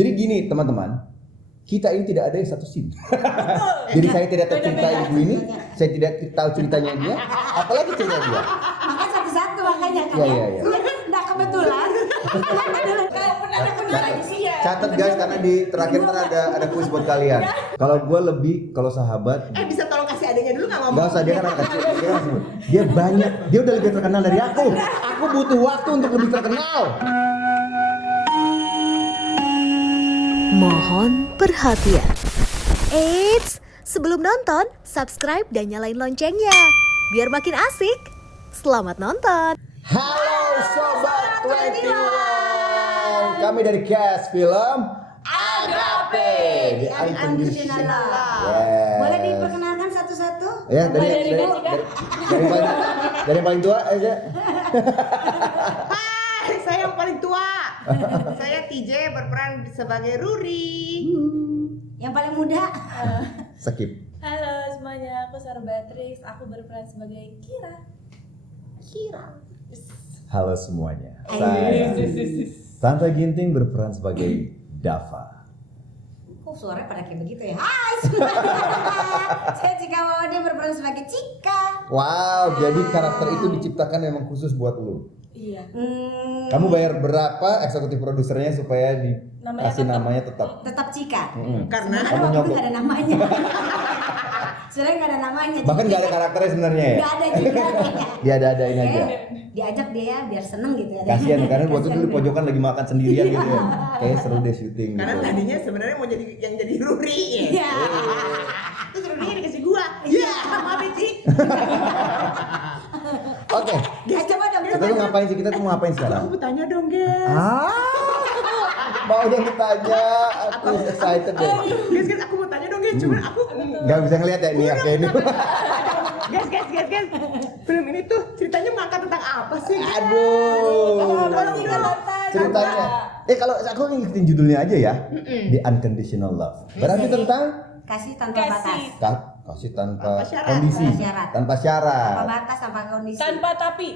Jadi gini teman-teman, kita ini tidak ada yang satu scene. Jadi saya tidak tahu cerita ibu ini, saya tidak tahu ceritanya dia, apalagi cerita dia. Maka satu-satu makanya kan Iya. Nah kebetulan kan adalah benar di sini ya. Catat guys, karena di terakhir ada kuis buat kalian. Kalau gue lebih, kalau sahabat. Bisa tolong kasih adanya dulu nggak ngomong? Gak usah, dia kan anak kecil. Dia banyak, dia udah lebih terkenal dari aku. Aku butuh waktu untuk lebih terkenal. Mohon perhatian. Eits, sebelum nonton, subscribe dan nyalain loncengnya. Biar makin asik. Selamat nonton. Halo Sobat 21. Kami dari Cast Film Agape di Unconditional Love. Boleh diperkenalkan satu-satu? Ya, dari yang paling tua aja. Hai, saya yang paling tua. Saya TJ berperan sebagai Ruri. Yang paling muda? Skip. Halo semuanya, aku Sarah Beatrix, aku berperan sebagai Kira. Halo semuanya. Saya Tante Ginting berperan sebagai Dava. Kok suaranya pada kayak begitu ya? Hai semuanya. Saya Cika Maudy berperan sebagai Cika. Wow, jadi karakter itu diciptakan memang khusus buat lu. Iya. Kamu bayar berapa eksekutif produsernya supaya dikasih namanya tetap? Tetap Cika. Karena Sebenarnya Kamu waktu itu nyogok. nggak ada namanya. Sebenarnya nggak ada namanya. Bahkan nggak ada karakternya sebenarnya ya? Nggak ada juga. Dia ada-adain aja. Diajak dia biar seneng gitu ya. Kasian karena waktu itu di pojokan lagi makan sendirian gitu ya. Kayaknya seru deh syuting. karena gitu. tadinya sebenarnya mau jadi yang jadi Ruri ya. Iya. Terus Rurinya dikasih gua. Iya, maaf ya, Ci. Oke, Guys, coba dong. kita tuh ngapain sih? Kita tuh mau ngapain sekarang? Aku bertanya dong, guys. Mau dong ditanya, aku excited deh. Guys, aku mau tanya dong, guys. Cuman aku Gak bisa ngeliat ya ini kayak ini. guys. Film ini tuh ceritanya mengangkat tentang apa sih? Aduh. Tolong dong. Ceritanya. Kalau aku ngikutin judulnya aja ya. The Unconditional Love. Berarti tentang Kasih tanpa batas. kasih tanpa Tanpa syarat. kondisi, Tanpa syarat. tanpa syarat. Tanpa batas, tanpa kondisi. Tanpa tapi.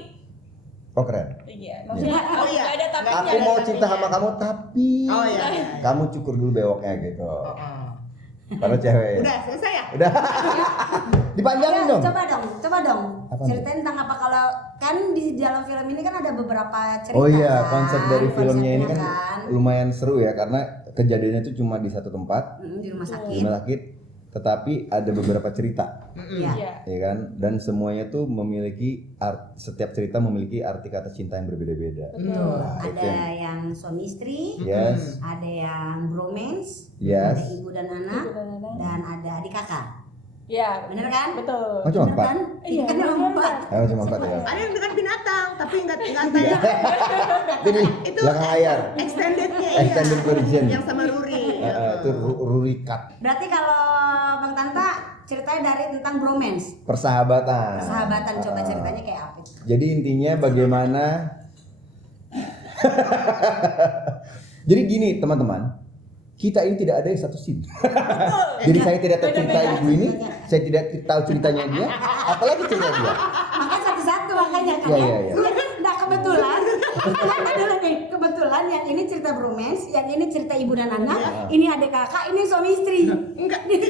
Oh keren. Iya, maksudnya Oh, iya. nggak ada tapi. Aku mau cinta sama kamu tapi Oh iya. kamu cukur dulu bewoknya gitu. Kalau cewek. Udah selesai ya? Udah. Dipanjangin Ayo, dong. coba dong. Apa Ceritain tentang apa kalau kan di dalam film ini kan ada beberapa cerita. Oh iya, kan? konsep dari filmnya ini Konsepnya kan lumayan seru ya karena kejadiannya itu cuma di satu tempat, Di rumah di sakit. rumah sakit, tetapi ada beberapa cerita, Iya. Iya. ya kan? Dan semuanya tuh memiliki setiap cerita memiliki arti kata cinta yang berbeda-beda. Betul. Nah, itu Ada yang- yang suami istri, Yes, ada yang bromance, ada yes. ibu dan anak, Ibu dan anak. dan ada adik kakak. Iya. Bener kan? Betul. Oh cuma Bener empat? kan? Iya, Kan ada bener. empat. Cuma empat ya. Ada yang dengan binatang, tapi nggak Iya. tanya Ini Itu- belakang layar. extendednya iya. Extended version. Yang sama Ruri. Itu Ruri Cut. Berarti kalau Bang Tanta ceritanya dari tentang bromance, Persahabatan. persahabatan. Coba Ah. ceritanya kayak apa? Jadi intinya bagaimana Jadi gini teman-teman, kita ini tidak ada yang satu scene. Jadi saya tidak tahu cerita ibu ini, saya tidak tahu ceritanya dia, apalagi cerita dia. Maka satu-satu makanya kan Iya. Nah kebetulan kan adalah nih kebetulan yang ini cerita bromance, yang ini cerita ibu dan anak, ini adik kakak, ini suami istri. Enggak. Jadi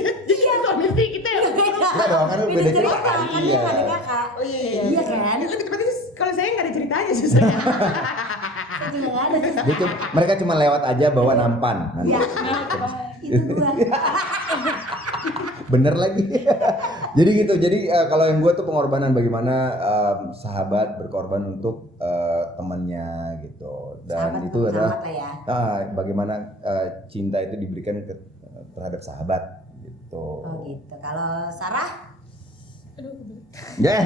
suami istri kita ya. Enggak dong, kan beda cerita. kan Iya. dia adik kakak. Oh iya. Iya kan? Itu berarti kalau saya nggak ada ceritanya sih saya. Saya juga nggak ada. Mereka cuma lewat aja bawa nampan. Nanti. Iya. Itu gua. Bener lagi. Jadi gitu. Jadi kalau yang gue tuh pengorbanan bagaimana sahabat berkorban untuk temannya gitu. Dan Sahabat itu sama adalah sahabat lah ya. bagaimana cinta itu diberikan terhadap sahabat gitu. Oh gitu. Kalau Sarah? Aduh, kebelet. Ya.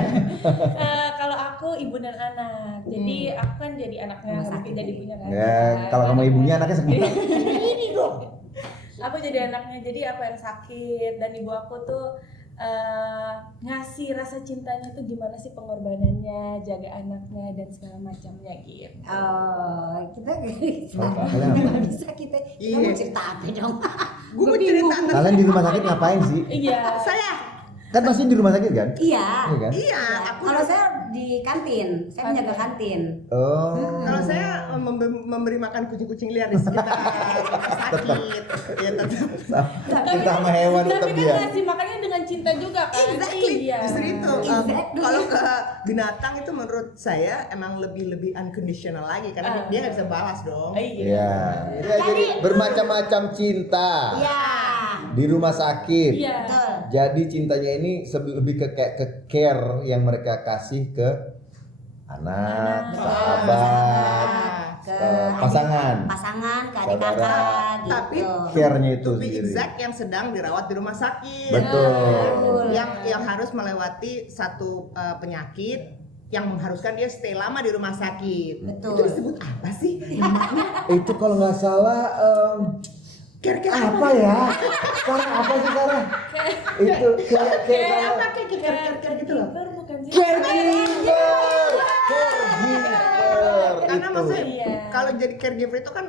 Kalau aku ibu dan anak, jadi aku kan jadi anaknya, Rumah sakit mungkin jadi jadi. ibunya kan. Ya, kalau kamu ibunya anaknya segini. Ini dong. Aku jadi anaknya, jadi aku yang sakit dan ibu aku tuh ngasih rasa cintanya tuh gimana sih pengorbanannya, jaga anaknya dan segala macamnya gitu. Oh, kita kalian nggak bisa kita mau cerita apa dong? Gue mau cerita tentang Kalian di rumah sakit ngapain sih? Iya. saya. Kan pasti di rumah sakit kan? Iya. Iya kan? Iya, aku Kalau saya di kantin, saya menjaga kantin. Oh. kalau saya memberi makan kucing-kucing liar di sekitar saya sakit. Ya tetap. Cinta sama hewan tetap Tapi dia. kan ngasih makannya dengan cinta juga kan. Exactly. Iya. Justru itu. Exactly. Kalau ke binatang itu menurut saya emang lebih unconditional lagi karena dia nggak bisa balas dong. Iya. Iya. Ya, jadi bermacam-macam cinta Iya. di rumah sakit. Iya. Betul. Jadi cintanya ini lebih ke kayak ke care yang mereka kasih ke anak, sahabat, ke pasangan. pasangan, ke adik Saudara. kakak gitu. Tapi Care-nya itu to be sendiri. exact yang sedang dirawat di rumah sakit. Betul. Yang harus melewati satu penyakit yang mengharuskan dia stay lama di rumah sakit. Betul. Itu disebut apa sih? Itu kalau nggak salah Care-care apa ya? Sekarang apa sih sekarang? Itu kayak apa care gitu loh. Caregiver bukan sih? caregiver. Karena Itu. maksudnya Iya. kalau jadi caregiver itu kan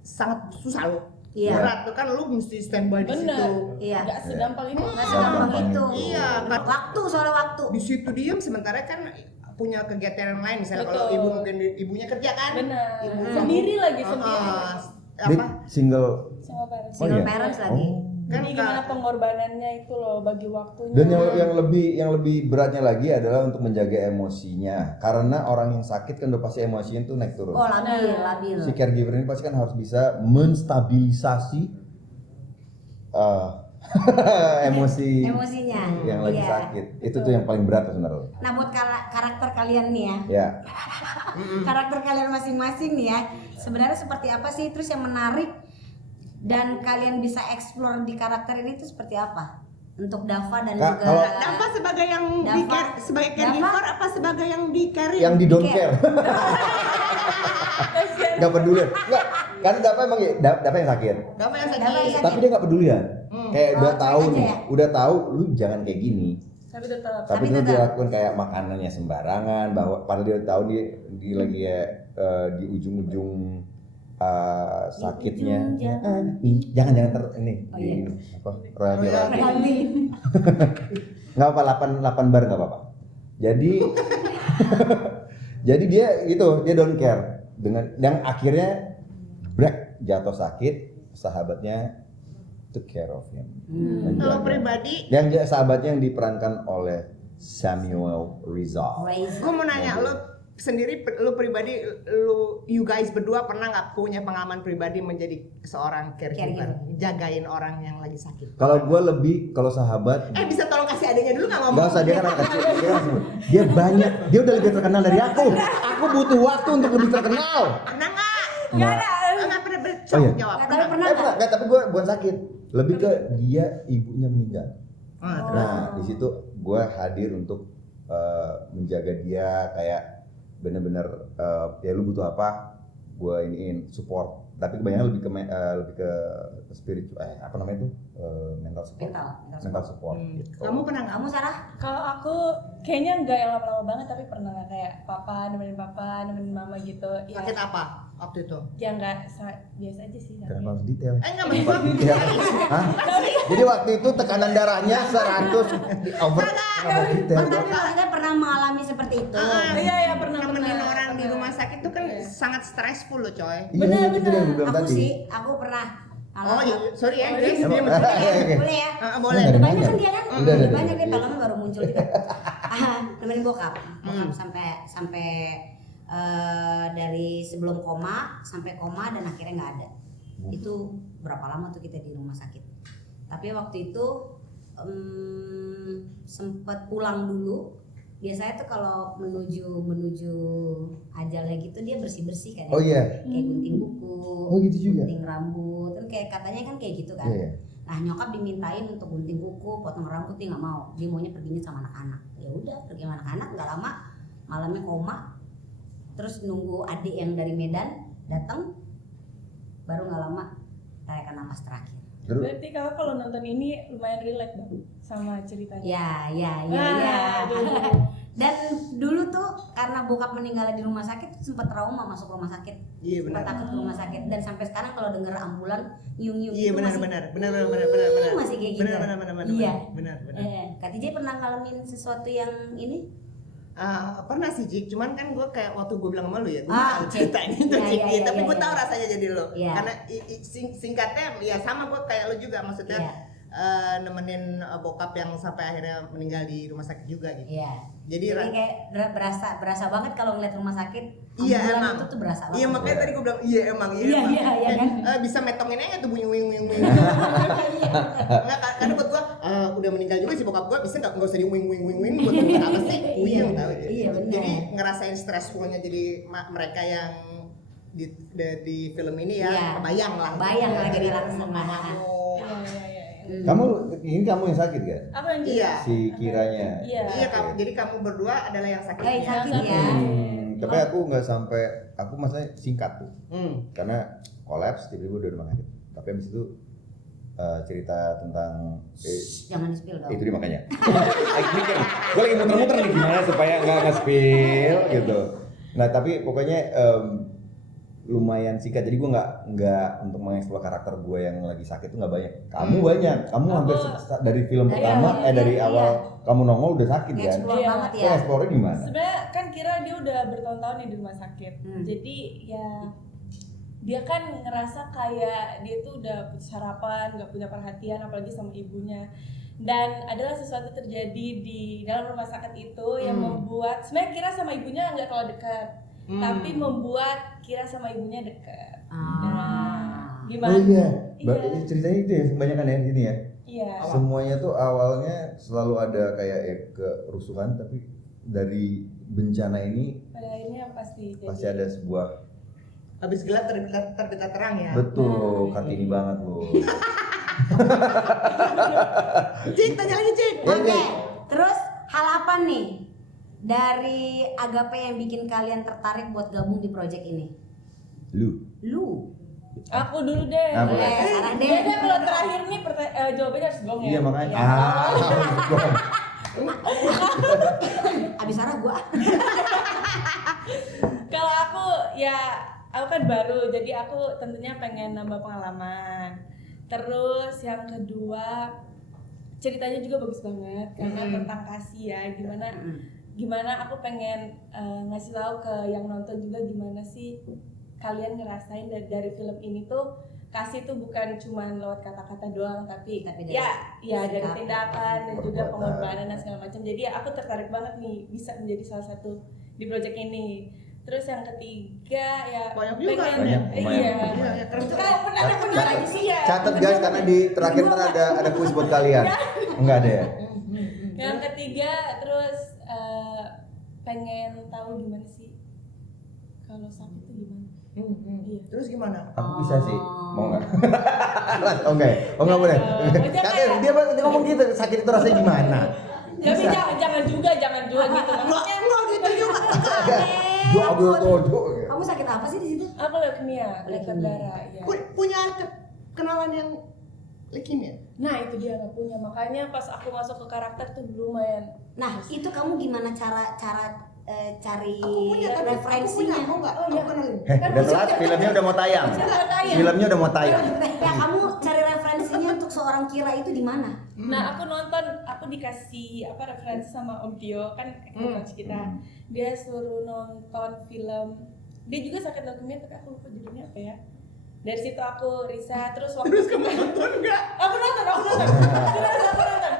sangat susah loh. Iya. Berat tuh kan lu mesti standby di situ. Benar. Iya. Nggak segampang itu. Nggak segampang Gampang itu. Iya, kan. Waktu soal waktu. Di situ diem sementara kan punya kegiatan yang lain misalnya kalau Betul. ibu mungkin ibunya kerja kan. Benar. Ibu Sendiri lagi sendiri. Dia apa? single. Sama parents. Single parents lagi. Kan Jadi gimana pengorbanannya itu loh bagi waktunya. Dan yang lebih beratnya lagi adalah untuk menjaga emosinya. Karena orang yang sakit kan udah pasti emosinya tuh naik turun. Oh, labil. Si caregiver ini pasti kan harus bisa menstabilisasi Emosinya. yang lagi Iya. sakit. Itu tuh yang paling berat sebenarnya. Nah, buat karakter kalian nih ya. Ya. Karakter kalian masing-masing nih ya. Sebenarnya seperti apa sih terus yang menarik dan kalian bisa explore di karakter ini tuh seperti apa? Untuk Dava dan Kak, juga kalau- Dava sebagai yang Dava. sebagai Dava. caregiver apa sebagai yang di carry? Yang di don't Care. care. Gak peduli. Enggak. Kan Dava emang Dava yang sakit. Dava yang Dava yang sakit. sakit. Tapi dia nggak peduli ya. Kayak Oh, udah tahu cuek aja nih, ya? udah tahu lu jangan kayak gini. Tapi tetap. Tapi Tapi itu tetap. dia lakukan kayak makanannya sembarangan, bahwa padahal dia tahu dia lagi di ujung-ujung sakitnya. Jangan. Jangan ini Oh, iya. di apa? Royalty. Nanti. Nggak apa 8 bar nggak apa-apa. Jadi jadi dia itu dia don't care dengan dan akhirnya break jatuh sakit sahabatnya took care of him. Kalau Menjaga. pribadi, Yang sahabatnya yang diperankan oleh Samuel Rizal. gue mau nanya lu sendiri, lu pribadi, you guys berdua pernah nggak punya pengalaman pribadi menjadi seorang caregiver, jagain orang yang lagi sakit? Kalau gue lebih kalau sahabat Bisa tolong kasih adanya dulu nggak ngomong? nggak usah dia kan anak kecil dia banyak dia udah lebih terkenal dari aku butuh waktu untuk lebih terkenal. Pernah nggak? Nggak. Nggak pernah Oh, iya. jawab. Nggak, tapi pernah nggak? Nggak, tapi gue bukan sakit lebih ke dia ibunya meninggal. Ah, Nah di situ gue hadir untuk menjaga dia kayak bener-bener ya lu butuh apa gue iniin support tapi kebanyakan lebih ke spiritual apa namanya itu mental support mental support gitu. Kamu pernah nggak? Kamu Sarah? Kalau aku kayaknya nggak yang lama-lama banget tapi pernah nggak kayak papa nemenin mama gitu. Ya, Sakit apa waktu itu? ya nggak biasa aja sih. Tapi. Kenapa harus detail? Enggak maksud gua. Detail. Hah? Jadi waktu itu tekanan darahnya 100 di over kenapa detail? Tapi kita pernah mengalami seperti itu. Iya pernah. Nemenin orang di rumah sakit itu kan sangat stressful loh coy. Iya itu yang gue bilang Aku tadi. sih, aku pernah. Oh iya, sorry ya guys, Emang- dia mencuri. Oke. Boleh ya? Boleh. Udah banyak kan dia kan? Udah, Udah udah, banyak udah. dia pengalaman baru muncul juga. Nemenin bokap sampai dari sebelum koma sampai koma dan akhirnya nggak ada. Itu berapa lama tuh kita di rumah sakit. Tapi waktu itu sempat pulang dulu. Biasanya tuh kalau menuju ajalnya gitu dia bersih-bersih kan ya. Oh iya. Kayak gunting buku, Oh, gitu juga? gunting rambut, kan kayak katanya kan kayak gitu kan. Iya. Nah nyokap dimintain untuk gunting kuku, potong rambut dia nggak mau, dia maunya perginya sama anak-anak. Ya udah pergi sama anak-anak, nggak lama malamnya koma, terus nunggu adik yang dari Medan datang, baru nggak lama tarikan napas terakhir. Terus Berarti kakak kalau nonton ini lumayan relate dong sama ceritanya. Ya. Dan dulu tuh karena bokap meninggal di rumah sakit sempat trauma masuk rumah sakit, Iya sempat benar. takut ke rumah sakit dan sampai sekarang kalau denger ambulan nyium-nyium Iya itu benar masih benar. masih kayak gitu. Benar. Iya. Benar. Kak TJ pernah ngalamin sesuatu yang ini? Pernah sih Cik, cuman kan gue kayak waktu gue bilang sama lu ya, gue Ah, malu ceritain itu iya, Cik, iya, tapi iya, gue iya. tahu rasanya jadi lo, Iya. karena singkatnya ya sama gue kayak lu juga, maksudnya Iya. nemenin bokap yang sampai akhirnya meninggal di rumah sakit juga gitu. Iya. Jadi Jadi kayak berasa banget kalau ngeliat rumah sakit. Iya, ambulan emang. itu tuh berasa banget. Iya makanya tadi gue bilang iya emang. Iya, kan? Bisa metongin aja tuh bunyi wing. Nggak, karena buat gue udah meninggal juga sih bokap gue, bisa nggak usah di wing buat apa sih? Iya, Tahu ya. iya, benar. Jadi ngerasain stressfulnya jadi mereka yang di film ini ya, Iya. kebayang lah. Kebayang lah Jadi jadi langsung. kamu. Iya. Kamu yang sakit kan? Apa yang Iya. Si Kiranya. Iya. Iya, jadi kamu berdua adalah yang sakit. Yang sakit ya. Tapi aku nggak sampai, aku maksudnya singkat tuh, karena kolaps tiba-tiba udah rumah sakit. Tapi abis itu cerita tentang Jangan di-spill dong. itu dia makanya. Gue lagi muter-muter nih gimana supaya nggak nge-spill gitu. Nah tapi pokoknya lumayan singkat, jadi gue nggak untuk mengeksplor karakter gue yang lagi sakit tuh nggak banyak. Kamu banyak, kamu hampir dari film pertama, dari awal kamu nongol udah sakit kan? Explore Iya. banget Itu ya. eksplornya gimana? Sebenarnya kan Kira dia udah bertahun-tahun nih di rumah sakit. Jadi ya dia kan ngerasa kayak dia tuh udah putus harapan, nggak punya perhatian apalagi sama ibunya. Dan adalah sesuatu terjadi di dalam rumah sakit itu yang membuat sebenarnya Kira sama ibunya nggak terlalu dekat, tapi membuat Kira sama ibunya dekat. Gimana? Oh iya, Iya. ceritanya itu ya kebanyakan ya di sini ya. Iya. Semuanya tuh awalnya selalu ada kayak ya kerusuhan, tapi dari bencana ini Pada akhirnya pasti pasti ada sebuah Habis gelap terbit terang ya. betul Kartini banget loh. Cik, tanya lagi Cik. Oke. Terus hal apa nih dari Agape yang bikin kalian tertarik buat gabung di project ini? Lu. Aku dulu deh. Nah, boleh. Sarah deh. Jadi kalau terakhir nih jawabannya harus gong ya. Iya makanya. Iya. Abis Sarah gua. Kalau aku kan baru, jadi aku tentunya pengen nambah pengalaman. Terus yang kedua ceritanya juga bagus banget karena tentang kasih ya, gimana aku pengen ngasih tahu ke yang nonton juga gimana sih kalian ngerasain dari film ini tuh kasih tuh bukan cuma lewat kata-kata doang, tapi dari dari sikap, tindakan dan juga perbuatan. pengorbanan dan segala macam. Jadi aku tertarik banget nih bisa menjadi salah satu di project ini. Terus yang ketiga ya Banyak juga. Banyak, iya. lumayan. Iya, keren. Itu kan benar aja sih ya. Catat guys karena di terakhir ntar ada kuis buat kalian. Enggak ada ya? Yang ketiga terus pengen tahu gimana sih kalau sakit tuh gimana? Iya. Terus gimana? Aku bisa sih. Mau enggak? Oh enggak ya? Oh enggak boleh. Katanya dia ngomong gitu, sakit itu rasanya gimana? Tapi jangan juga gitu. Maksudnya gitu juga. Aduh. Kamu sakit apa sih di situ? aku leukemia, kanker darah ya. Punya kenalan yang leukemia? Nah, itu dia nggak punya. Makanya pas aku masuk ke karakter tuh lumayan. Nah, itu kamu gimana cara cari Aku punya, tapi referensinya? mau nggak? Oh, iya. Aku kenalin. Udah telat, filmnya udah mau tayang. Filmnya udah mau tayang. Ya, kamu cari referensinya untuk seorang Kira itu di mana? Nah, aku dikasih referensi sama Om Tio kan coach kita. Dia suruh nonton film. Dia juga sakit leukemia tapi aku lupa judulnya apa ya. Dari situ aku riset terus Kamu nonton nggak? Aku nonton.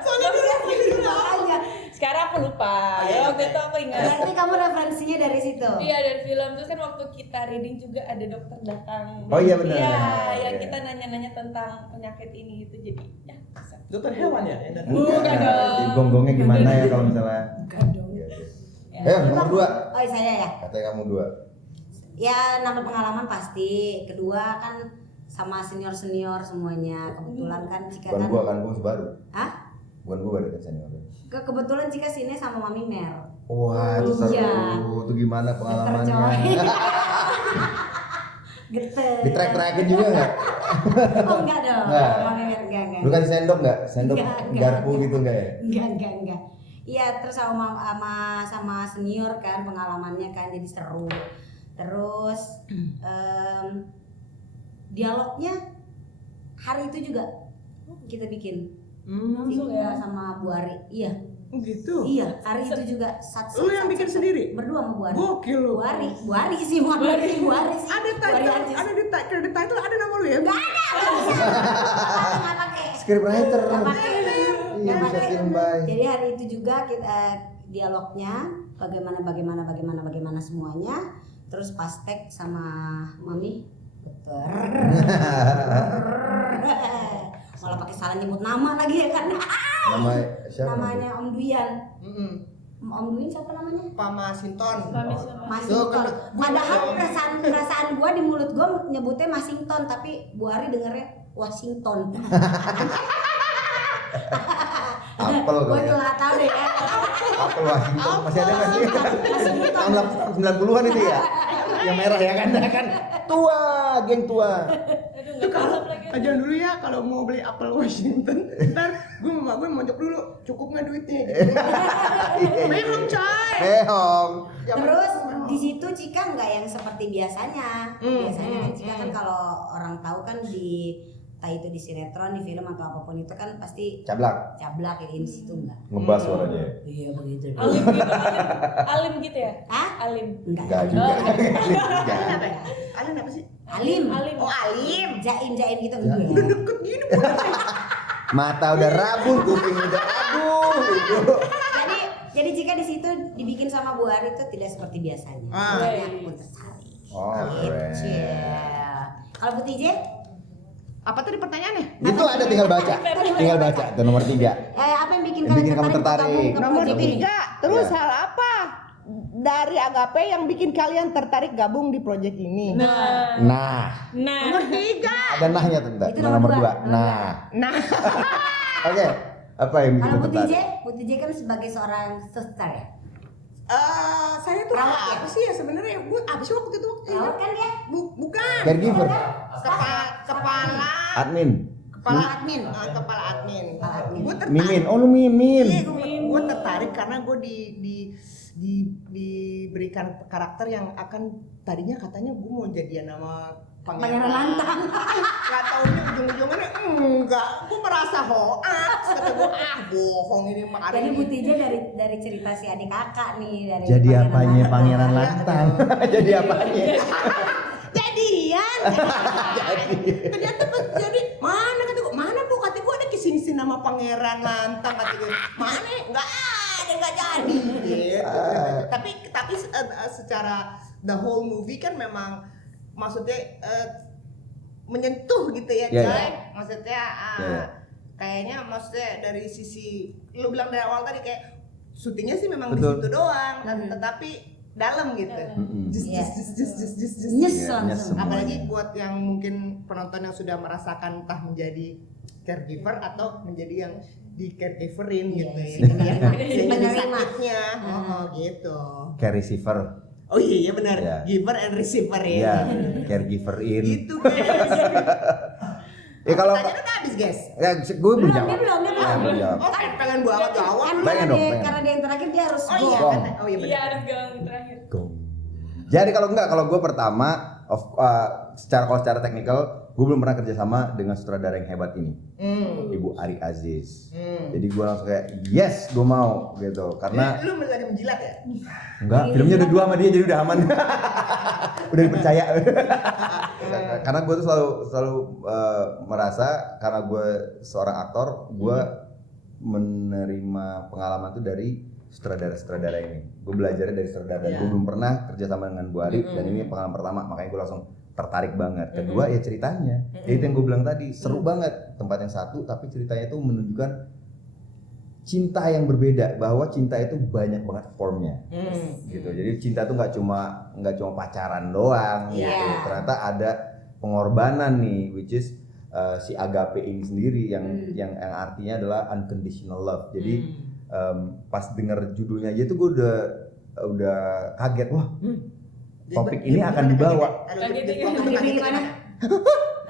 Soalnya dia Makanya. Sekarang aku lupa. Oh, iya, Waktu oke. itu aku ingat. Berarti kamu referensinya dari situ. Iya, dari film. Terus kan waktu kita reading juga ada dokter datang. Oh iya, benar. Iya, yang Iya. kita nanya-nanya tentang penyakit ini gitu. Jadi ya bisa. dokter hewan ya? Bukan dong. Gonggongnya gimana ya kalau misalnya? Bukan dong. Nomor 2. Oh, saya ya. Katanya kamu 2. Ya, nambah pengalaman pasti. Kedua kan sama senior semuanya. Kebetulan kan Cika Bukan kan. gua kan, gua masih baru. Hah? Bukan gua baru kan senior. Kebetulan Cika sini sama Mami Mer. Wah, itu Iya. seru. Itu gimana Geter, pengalamannya? coy. Geter. Ditrek-trekin juga enggak? Oh, enggak dong. Enggak. Mami Mer enggak. Lu kan sendok enggak? Sendok Enggak. garpu gitu enggak ya? Enggak. Iya, terus sama senior kan pengalamannya kan jadi seru. Terus dialognya hari itu juga kita bikin. Langsung ya? Sama Bu Ari. Iya. Gitu. Iya, hari itu juga Lu yang bikin sendiri? berdua sama Bu Ari. Gokil lu. Bu Ari sih, mau Bu Ari sih. Ada title, ada di credit title ada nama lu ya? Nggak pakai. Scriptwriter. Nggak pakai. Iya, Nggak bisa pakai. film by. Jadi hari itu juga kita dialognya bagaimana semuanya. Terus pas tag sama Mami malah pakai salah nyebut nama lagi ya kan. Nama siapa? Namanya Om Duyan. Mm-mm. Om Duyan siapa namanya? Pak Masinton. Masington. Padahal perasaan gua di mulut gua nyebutnya Masington, tapi Bu Ari dengernya Washington. Apel Gua kali ya. juga nggak tahu deh ya. Apel Washington masih ada nggak sih? Washington. Tahun 90-an itu ya. Yang merah ya kan? Tua, geng tua. Aduh, nggak tahu lagi. Jangan dulu ya kalau mau beli apel Washington. Ntar gue monjok dulu. Cukup nggak duitnya? Memang coy. Behong. Terus di situ Cika nggak yang seperti biasanya. Biasanya kan Cika kan kalau orang tahu kan di entah itu di sinetron, di film atau apapun itu kan pasti Cablak. cablak ya, di situ enggak. Ngebas suaranya. Iya begitu. Alim gitu, alim gitu ya? Hah? Alim. Enggak juga. Alin apa ya? Alin apa sih? Alim. Alim. Oh Alim. Jaim gitu Jaim. Udah deket gini bukan? Mata udah rabun, kuping udah aduh itu. Jadi jika di situ dibikin sama Bu Ari itu tidak seperti biasanya. Ah. Banyak pun sekali. Oh, keren. Kalau Bu TJ, Apa tadi pertanyaannya? Itu ada tinggal baca. Tinggal baca tuh nomor 3. apa yang bikin Yang bikin kamu untuk tertarik? gabung ke Nomor project ini? 3. Terus Ya. hal apa dari Agape yang bikin kalian tertarik gabung di project ini? Nah, Nomor 3. Ada nahnya tentang. Itu Nomor nomor 2. dua. Nah. Nah, Oke. Apa yang bikin Kalau Bu tertarik? Bu TJ kan sebagai seorang suster ya. saya tuh Perawat ya? apa sih ya sebenarnya? Bu, apa sih waktu itu? Perawat kan ya? Bukan. Caregiver. Kepala Admin. Kepala admin. Kepala admin. Kepala admin. Gue tertarik. Mimin. Oh lu mimin. Iya, gue tertarik karena gue diberikan karakter yang akan tadinya katanya gue mau jadian nama Pangeran Lantang. Gak taunya ujung-ujungnya enggak. Gue merasa hoax. Kata gue bohong ini mah. Jadi Bu TJ dari cerita si adik kakak nih dari Jadi Pangeran apanya Lantang. Pangeran Lantang? Jadi apanya? Jadian. Ternyata pas jadi mana kata gue mana bu kata gue ada kisi-kisi nama Pangeran Lantang kata gue mana nggak ada nggak jadi gitu. Tapi secara the whole movie kan memang maksudnya menyentuh gitu ya Yeah, coy. yeah. Maksudnya Yeah. kayaknya maksudnya dari sisi lu bilang dari awal tadi kayak syutingnya sih memang Betul. di situ doang tetapi dalam gitu. Mm-mm. Iya. Just. Nyes Iya, nyes langsung. semua. Apalagi buat yang mungkin penonton yang sudah merasakan entah menjadi caregiver atau menjadi yang di caregiverin Iya, gitu ya. si penerima. Yang Si jadi penerima. sakitnya. Oh, gitu. Care receiver. Oh iya benar. Iya. Giver and receiver ya. Iya. Caregiver in. Gitu guys. Ya kalau Tanya udah habis guys. ya gue belum jawab. Dia belum. Ya, belum jawab. Oh pengen banget jawab. Kan Pengen dong, pengen. karena dia yang terakhir dia harus Oh go. iya. Gong. Oh iya iya benar. harus gaung terakhir. Gong. Jadi kalau gue pertama secara teknikal gue belum pernah kerjasama dengan sutradara yang hebat ini, Ibu Ari Aziz. Jadi gue langsung kayak yes gue mau gitu karena Lu lagi menjilat ya? enggak filmnya udah 2 sama dia jadi udah aman. Udah dipercaya. Karena gue tuh selalu merasa karena gue seorang aktor gue menerima pengalaman tuh dari sutradara ini. Gue belajarnya dari sutradara. Yeah. Gue belum pernah kerjasama dengan Bu Ari dan ini pengalaman pertama, makanya gue langsung tertarik banget. Kedua ya ceritanya. Ya itu yang gue bilang tadi, seru banget. Tempat yang satu tapi ceritanya itu menunjukkan cinta yang berbeda, bahwa cinta itu banyak banget formnya. Gitu. Jadi cinta tuh nggak cuma pacaran doang. Iya. Gitu. Ternyata ada pengorbanan nih, which is si Agape ini sendiri yang artinya adalah unconditional love. Jadi pas denger judulnya aja tuh gue udah kaget, wah topik ini akan dibawa. Jadi gimana?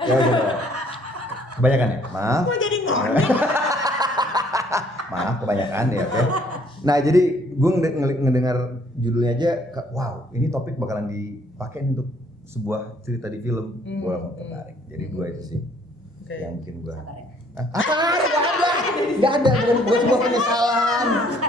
Ya, udah. Kebanyakan ya, maaf. Kok jadi ngorek? Maaf kebanyakan ya, oke. Nah jadi gue ngedengar judulnya aja, wow ini topik bakalan dipakai untuk sebuah cerita di film. Gue langsung tertarik. Jadi gue itu sih. yang bikin gue. Sabar ya. Nggak ada, bukan sebuah penyesalan,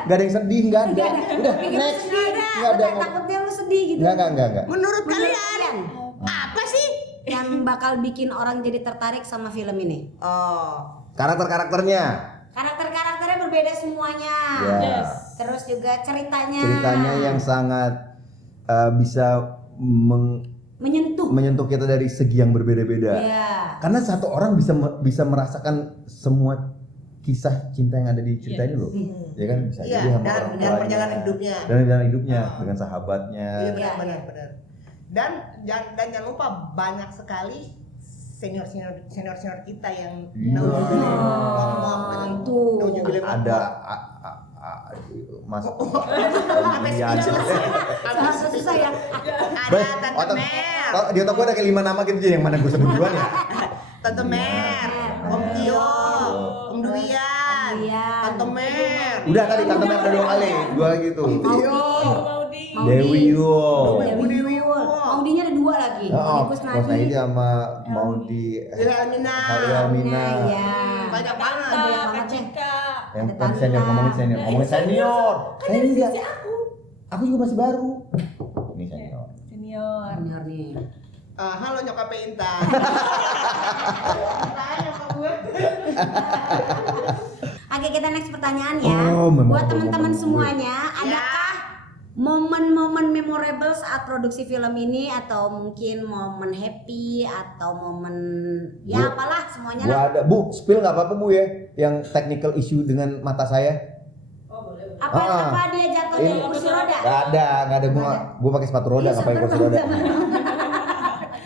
nggak ada yang sedih, nggak ada. Udah next, nggak ada. Takutnya lu sedih gitu. Nggak. Menurut Menurut kalian apa sih? yang bakal bikin orang jadi tertarik sama film ini? Oh, Karakternya, Karakternya berbeda semuanya. ya. Yes. Terus juga ceritanya Yang sangat bisa menyentuh. kita dari segi yang berbeda-beda. Iya. Karena satu orang bisa merasakan semua kisah cinta yang ada di cerita ini loh. Ya kan bisa iya, jadi sama dan orang dan tuanya, perjalanan hidupnya. dan perjalanan hidupnya dengan sahabatnya. Iya Iya, benar. Dan jangan lupa banyak sekali senior kita yang Iya. ngomong Itu. Ada Mas Iya aja. Susah ya. Ada Tante Mer, Di otak gue ada kayak 5 nama gitu jadi yang mana gue sebut duluan ya. Tante Mer, Om Tio, Om Duyan, Iya. Tante Mer. Udah tadi Tante Mer udah 2 kali, 2 gitu. Maudi. Dewi Yull. Dewi Yull. Maudinya ada 2 lagi. Oh, Kusnadi. Kusnadi sama Maudi Wilhelmina. Wilhelmina. Iya. Banyak banget. Banyak Kak banget deh. Cika. Yang Ada senior, Tanta. ngomongin senior. Kan Saya dari enggak. sisi aku. Aku juga masih baru. Ini senior. Senior. Bener nih. Halo nyokap Intan. Oke, kita next pertanyaan ya. Oh, memang Buat teman-teman momen semuanya, gue. adakah momen-momen memorable saat produksi film ini, atau mungkin momen happy atau momen ya Gua- apalah semuanya Gua lah. ada, Bu, spill nggak apa-apa Bu ya, yang technical issue dengan mata saya. Apa dia jatuh dari kursi roda? Nggak ada. Gua pakai sepatu roda, Iya, nggak pakai sabar, kursi roda. sabar.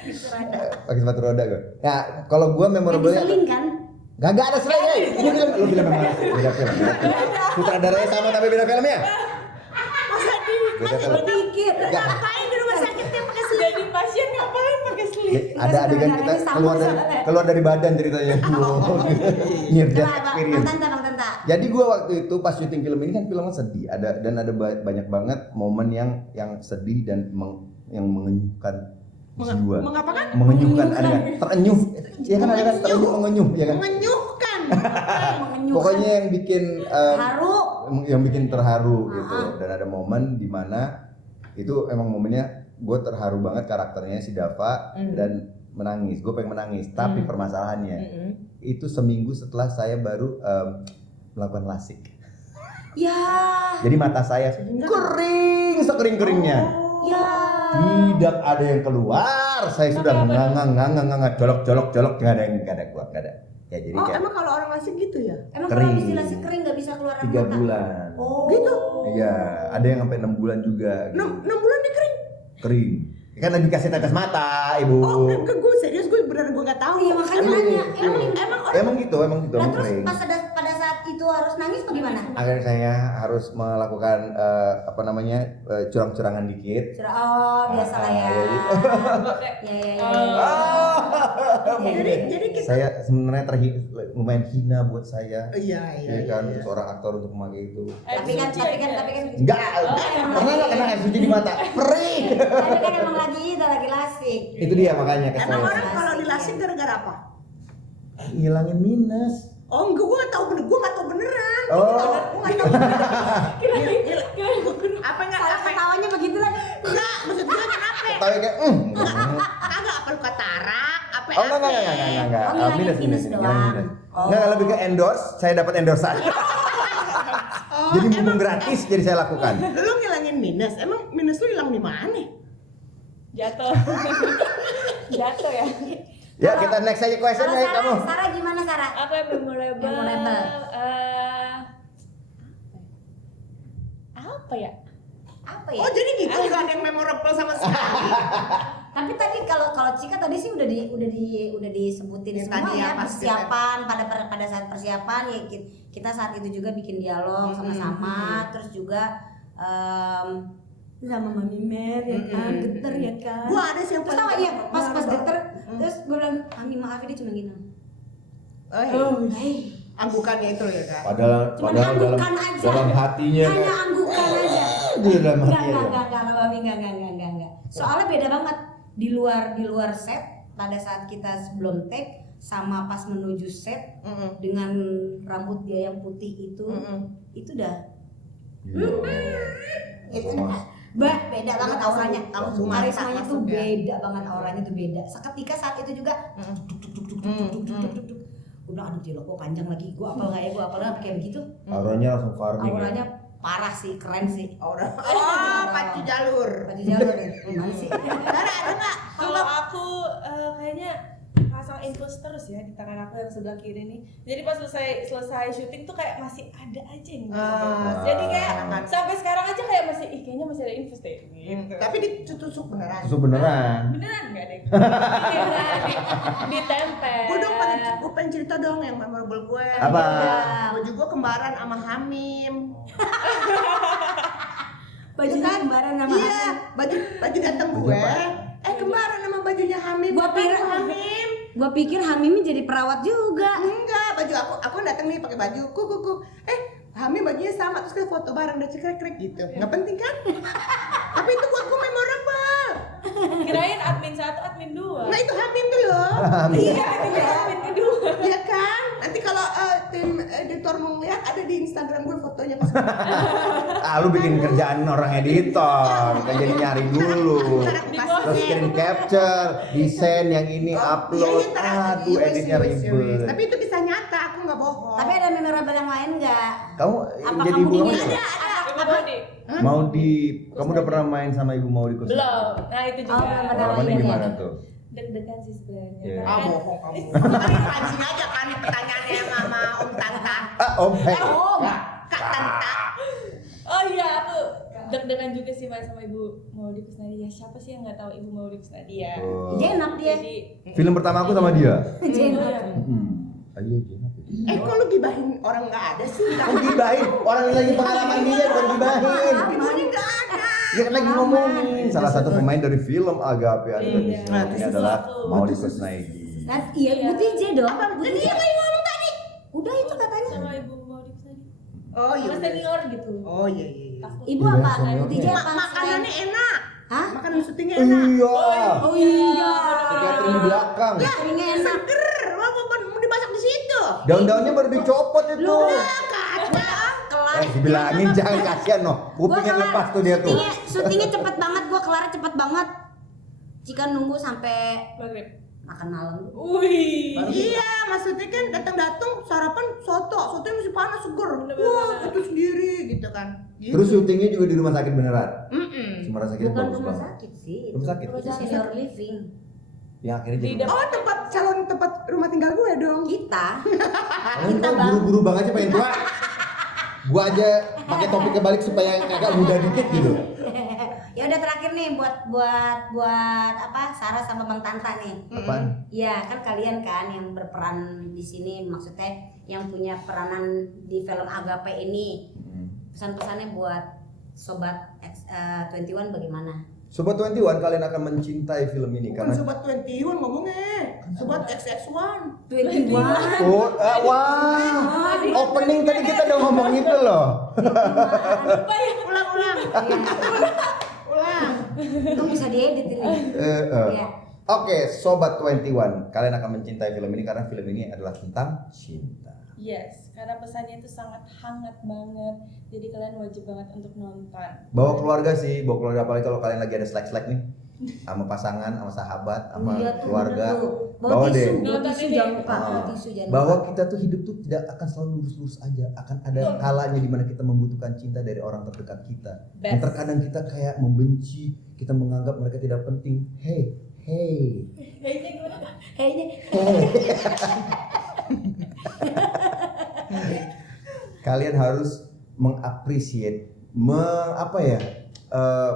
Kursi roda. Pakai sepatu roda gue. Ya, kalau gua Yang memorable diseling kan? Gak ada selesai. Ini film, lu film yang mana? Beda film. Sutradaranya sama tapi beda filmnya. Masa di Beda film. Dikit. Nggak. ngapain di rumah sakit dia pakai selimut? Jadi pasien ngapain pakai selimut? Ada adegan kita keluar dari badan ceritanya. Near death experience. Bang Tanta. Jadi gua waktu itu pas syuting film ini kan filmnya sedih, ada banyak banget momen yang sedih dan yang mengenyuhkan jiwa. Mengapakan? Mengenyuhkan ada kan? Terenyuh. Ya kan ada kan terenyuh mengenyuh ya kan? Mengenyuhkan. Pokoknya yang bikin Haru. yang bikin terharu gitu. Dan ada momen di mana itu emang momennya gue terharu banget karakternya si Dava dan menangis. Gue pengen menangis, tapi permasalahannya itu seminggu setelah saya baru melakukan lasik. Ya. Jadi mata saya kering sekering-keringnya. Ya. Tidak ada yang keluar. Saya sudah ngangang, colok, nggak ada. Ya jadi Oh, kayak emang kalau orang lasik gitu ya? Emang Kering. kalau habis dilasik kering nggak bisa keluar air 3 mata? bulan. Oh. Gitu? Iya, ada yang sampai 6 bulan juga. Gitu. 6 bulan dia kering? Kering. Kan lagi kasih tetes mata, Ibu. Oh, enggak, gue serius, gue beneran gue gak tahu. Iya makanya Emang- nanya. Emang orang Emang gitu, Nah, emang terus kering. pada saat itu harus nangis apa gimana? Akhirnya saya harus melakukan curang-curangan dikit. Oh, biasa lah ya. iya. Ya. jadi kita Saya sebenarnya lumayan hina buat saya. iya Ya kan, seorang aktor untuk memakai itu. Tapi kan Enggak, pernah nggak kena air suci di mata? Perih. tapi kan emang lagi lasik. Itu dia makanya kesel. emang orang kalau dilasik gara-gara apa? Ngilangin minus. Oh enggak, gue gak tau beneran. Oh. Gue gak tau beneran. Apa enggak? Kalau Apa? ketawanya begitu lah. Enggak, maksud gue kenapa? Tahu kayak Kagak apa lu katarak? Apa? Oh enggak. Oh, ngilangin Minus. minus Ngilangin doang. minus. Oh. Enggak, lebih ke endorse, saya dapat endorsean. Oh, Jadi mumpung gratis jadi saya lakukan. lu ngilangin minus. Emang minus lu hilang di mana? Jatuh. Jatuh ya. Ya, kita next aja question Kalau ya kamu. Sarah gimana Sarah? Apa yang memorable? Memorable. Apa ya? Apa ya? Oh jadi gitu nggak ada yang memorable sama sekali. Tapi tadi kalau Cika tadi sih udah disebutin Ya, semua tadi ya, ya, pas persiapan pada saat persiapan ya kita saat itu juga bikin dialog sama-sama, terus juga sama Mami Mer ya kan, geter ya kan. Gua ada sih yang terus paling tahu ya pas memorable. geter terus gue bilang Mami maaf dia cuma gitu. Hei, Anggukannya itu ya kan. Padahal cuma dalam anggukan aja. dalam hatinya Hanya kan. anggukan aja. Di dalam Enggak, hatinya. Mami, enggak. Soalnya beda banget di luar set pada saat kita sebelum take sama pas menuju set dengan rambut dia yang putih itu udah itu beda banget auranya. Karismanya tuh beda banget, auranya tuh beda. Seketika saat itu juga gue bilang aduh gila kok panjang lagi, gue apal nggak ya, gue apal nggak kayak begitu. Auranya langsung farming. Auranya parah sih, keren sih. Aura. Pacu jalur. Pacu jalur ya, gimana sih? Ada nggak? Kalau aku kayaknya pasang infus terus ya di tangan aku yang sebelah kiri nih. Jadi pas selesai syuting tuh kayak masih ada aja yang jadi kayak sampai sekarang aja kayak masih kayaknya masih ada infus deh gitu. Tapi ditusuk beneran. Tusuk beneran. Beneran nggak deh? Ditempel. Gue pengen cerita dong yang memorable gue. Apa? Baju gue kembaran sama Hamim. Baju kembaran sama Iya, baju datang gue. Kembaran sama bajunya Hamim. Gua pikir Hamim jadi perawat juga. Enggak, baju aku datang nih pakai baju kuku. Hamim bajunya sama, terus kita foto bareng dan cekrek gitu. Nggak penting kan? Tapi itu buat gue memorable. Kirain admin 1, admin 2. Nah itu Hamim tuh loh. Iya, itu admin kedua. Iya kan? Nanti kalau tim editor mau lihat ada di Instagram gue fotonya pas. Lu bikin kerjaan orang editor, kan jadi nyari dulu. Terus screen capture, desain yang ini upload. Aduh, editnya ribet. Tapi itu bisa nyata, aku nggak bohong. Tapi ada memorable yang lain nggak? Kamu Apa jadi kamu ibu gini kamu ada? Ibu Modi. kamu udah pernah main sama ibu Maudi Kusnadi? Belum. Nah, itu juga. Oh, belum pernah. Pengalamannya Iya, gimana iya. tuh? Deg-degan sih sebenarnya. Iya. Karena kan- Bohong kamu. Tadi pancing aja kan pertanyaannya sama Om Tanta. Om, Kak Tanta. Oh iya, aku deg-degan juga sih main sama Ibu Maudi Kusnadi. Ya siapa sih yang nggak tahu Ibu Maudi Kusnadi ya? Oh. Jenap dia. Jadi Film pertama aku sama dia. Jenap. Ayo Jenap. Kok lu gibahin orang nggak ada sih? Kok gibahin? Orang yang lagi pengalaman dia bukan gibahin. Di sini nggak ada. Dia kan lagi ngomongin salah satu pemain dari film Agape Antagonis. Iya. Ini adalah Maudi Kusnadi. Nah, iya, Bu TJ dong. Bu Jadi TJ. siapa yang ngomong tadi? Udah itu katanya. sama Ibu Maudi Kusnadi. Oh iya. Sama senior gitu. Oh iya. Takut. Ibu Iya, apa? senior. Bu TJ apa? Makanannya enak. Hah? Makanan syutingnya enak. Iya. Oh iya. Catering di belakang. Cateringnya enak. Seger, mau dimasak di situ. Daun-daunnya baru dicopot itu. Kacang, kelar. Dibilangin jangan kasihan noh. Kupingnya kelar. lepas tuh dia tuh. Syutingnya cepet banget, gua kelar cepet banget. Jika nunggu sampai Maghrib. makan malam. Wih. Iya, maksudnya kan datang sarapan sotonya masih panas seger. Bener-bener. Wah, itu sendiri gitu kan. Gitu. Terus syutingnya juga di rumah sakit beneran. Mm-mm. Rumah sakitnya Bukan bagus rumah banget. sakit sih. Rumah sakit. Itu senior living. Ya akhirnya Di jadi. Oh, calon tempat rumah tinggal gue dong. Kita Kita buru-buru banget sih pengen tua. Gua aja pakai topik kebalik supaya agak muda dikit gitu. ya udah terakhir nih buat apa Sarah sama Bang Tanta nih. Apaan? Ya kan kalian kan yang berperan di sini, maksudnya yang punya peranan di film Agape ini. Pesan-pesannya buat sobat 21 bagaimana? Sobat 21 kalian akan mencintai film ini Bukan karena sobat 21 ngomongnya. Sobat XX1. 21. wah, opening tadi kita udah ngomong itu loh. Ulang. Ulang. Itu bisa diedit ini. Iya. Oke, Sobat 21, kalian akan mencintai film ini karena film ini adalah tentang cinta. Yes, karena pesannya itu sangat hangat banget. Jadi kalian wajib banget untuk nonton. Bawa keluarga sih, bawa keluarga apalagi kalau kalian lagi ada slack-slack nih sama pasangan, sama sahabat, sama Iya tuh, keluarga. bener tuh. Bawa Bawa deh. tisu, bawa tisu jangan lupa, Ah. bawa tisu jangan Bahwa lupa. kita tuh hidup tuh tidak akan selalu lurus-lurus aja, akan ada kalanya di mana kita membutuhkan cinta dari orang terdekat kita. Dan Best. terkadang kita kayak membenci, kita menganggap mereka tidak penting. Hey. Kayaknya gimana? Kayaknya Kalian harus mengapresiasi,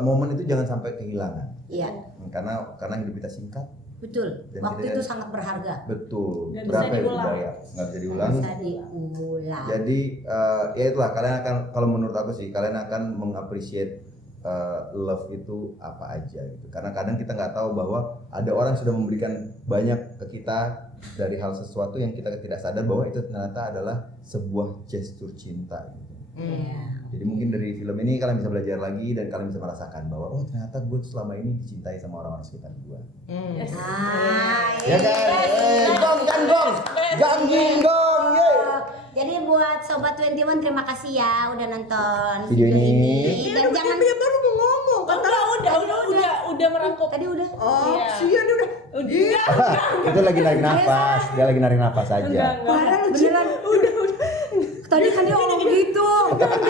momen itu jangan sampai kehilangan. iya, Karena hidup kita singkat. betul. Dan Waktu kita- itu sangat berharga. Betul. Nggak bisa Berapa ya diulang. budaya? Nggak bisa diulang. Bisa diulang. Jadi ya itulah kalian akan, kalau menurut aku sih kalian akan mengapresiasi love itu apa aja gitu. Karena kadang kita nggak tahu bahwa ada orang yang sudah memberikan banyak ke kita dari hal sesuatu yang kita tidak sadar bahwa itu ternyata adalah sebuah gestur cinta. Gitu. Jadi mungkin dari film ini kalian bisa belajar lagi dan kalian bisa merasakan bahwa oh ternyata gue selama ini dicintai sama orang-orang sekitar gue. Yes. Ya kan? Gong, gangging gong, ye. Jadi buat Sobat 21 terima kasih ya udah nonton Video ini. Dan jangan dia baru mau ngomong. Udah merangkum. tadi udah. Oh, Iya. sian dia udah. Iya. Itu lagi narik nafas, dia lagi narik nafas aja. Enggak. Beneran. Udah. Tadi kan dia ngomong gitu.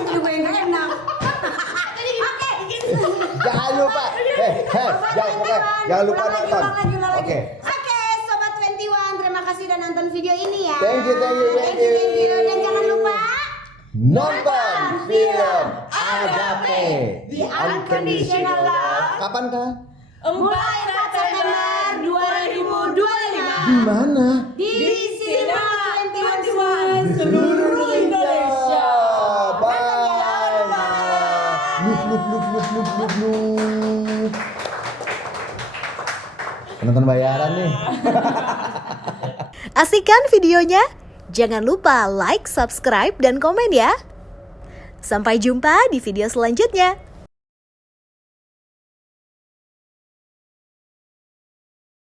Juga yang gak enak. Oke. Jangan lupa, jangan lupa nonton. Oke. Oke, Sobat 21 terima kasih udah nonton video ini ya. Thank you. Dan jangan lupa Nonton film Agape The Unconditional Love. Kapan kah? Mulai 4 September 2025 Di mana? di Cinema 21 Seluruh Indonesia. Bye. Loop. Penonton bayaran nih. Asik kan videonya? Jangan lupa like, subscribe, dan komen ya. Sampai jumpa di video selanjutnya.